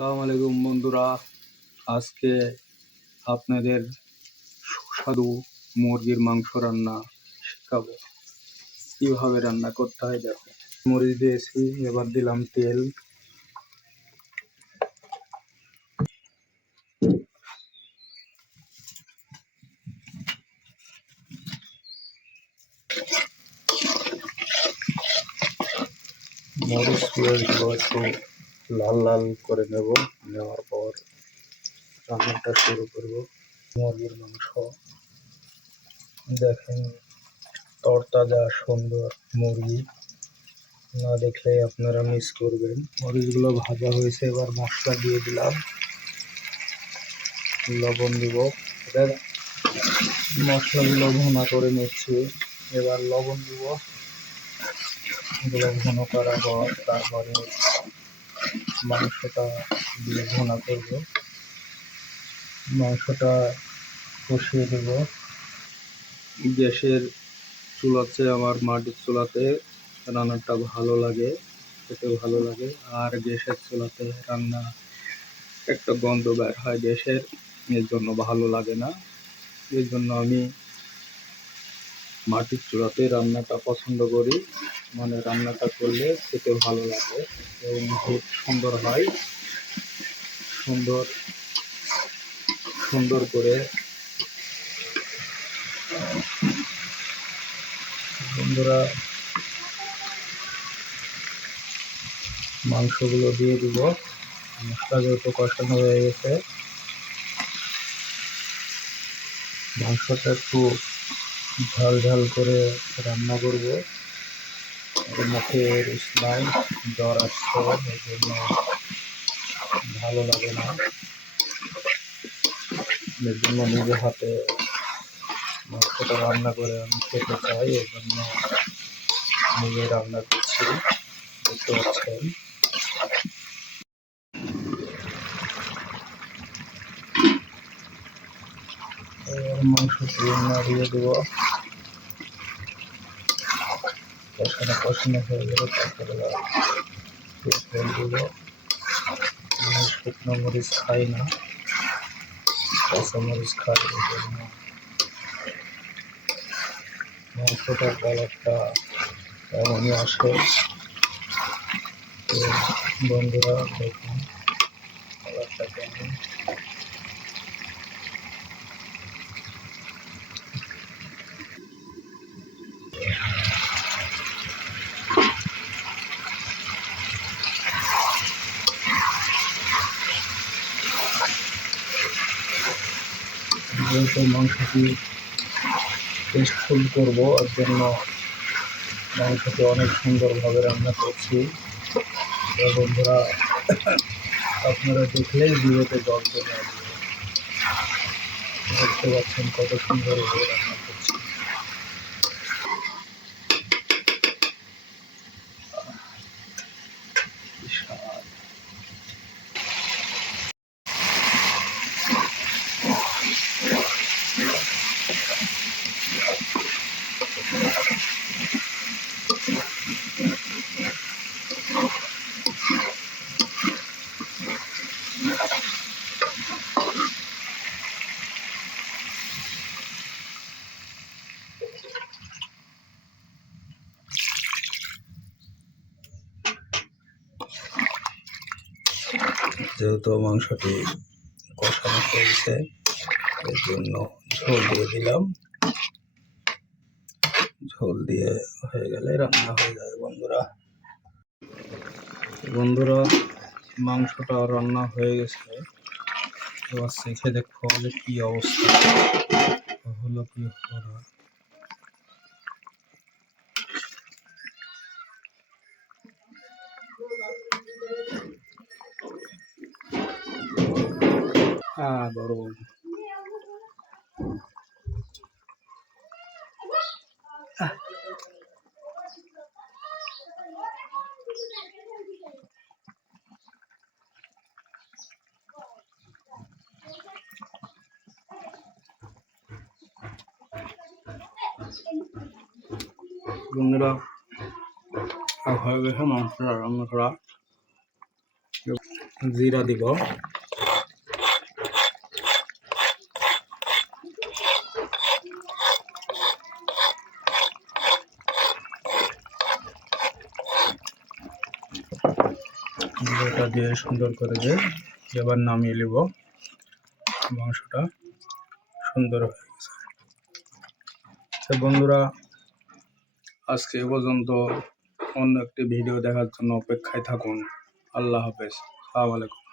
আসসালামু আলাইকুম বন্ধুরা, আজকে আপনাদের সুস্বাদু মুরগির মাংস রান্না শেখাবো। কিভাবে রান্না করতে হয় দেখো। মরিচ দিয়েছি, এবার দিলাম তেল। মরিচ পেঁয়াজগুলো একটু লাল লাল করে নেওয়ার পর রান্নাটা শুরু করব। মুরগির মাংস দেখেন, তরতাজা সুন্দর মুরগি, না দেখলে আপনারা মিস করবেন। মরিচগুলো ভাজা হয়েছে, এবার মশলা দিয়ে দিলাম, লবণ দিব। এবার মশলাগুলো ভুনা করে নিচ্ছি, এবার লবণ দিব। এগুলো ভুনো করার পর তারপরে মাংসটা দিয়ে ভুনা করব। মাংসটা কষিয়ে দেব। গ্যাসের চুলাতে, আমার মাটির চুলাতে রান্নাটা ভালো লাগে, খেতে ভালো লাগে। আর গ্যাসের চুলাতে রান্না একটা গন্ধ বের হয় গ্যাসের, এর জন্য ভালো লাগে না। এর জন্য আমি মাটির চুলাতে রান্নাটা পছন্দ করি। মানে রান্নাটা করলে খেতে ভালো লাগে এবং খুব সুন্দর হয়। সুন্দর সুন্দর করে বন্ধুরা মাংসগুলো দিয়ে দিব। মশলা যেহেতু কষানো হয়ে গেছে, মাংসটা একটু ঝাল ঝাল করে রান্না করব। মুখে রুচ নাই, জ্বর আসছে, এই জন্য ভালো লাগে না। এর জন্য নিজের হাতে মাংসটা রান্না করে আমি খেতে চাই, এর জন্য নিজে রান্না করছি, দেখতে পাচ্ছেন। এবার মাংসটি নাড়িয়ে দেব। কষানো হয়ে গেলে তারপরে তেল দেব। আমি শুকনো মরিচ খাই না, কাঁচা মরিচ খাই, এই জন্য মাংসটার কালারটা এমনই আসে। বন্ধুরা দেখুন কালারটা কেমন। যেহেতু মাংসটি টেস্টফুল করবো, এর জন্য মাংসটি অনেক সুন্দরভাবে রান্না করছি। বন্ধুরা আপনারা দেখলেই জিভেতে জল চলে আসবে। দেখতে পাচ্ছেন কত সুন্দরভাবে রান্না করছি। যেহেতু মাংসটি কষানো হয়েছে, এর জন্য ঝোল দিয়ে দিলাম। ঝোল দিয়ে হয়ে গেলে রান্না হয়ে যাবে। বন্ধুরা মাংসটা রান্না হয়ে গেছে, এবার চেখে দেখো যে কি অবস্থা হলো কি হলো না। বড় বন্ধুরা হয়ে গেছে মাংসটা রান্না করা। জিরা দিব, জিরাটা দিয়ে সুন্দর করে দিয়ে এবার নামিয়ে নিব। মাংসটা সুন্দর হয়ে গেছে। তো বন্ধুরা, আজকে এ পর্যন্ত। অন্য একটি ভিডিও দেখার জন্য অপেক্ষায় থাকুন। আল্লাহ হাফেজ। আসসালামু আলাইকুম।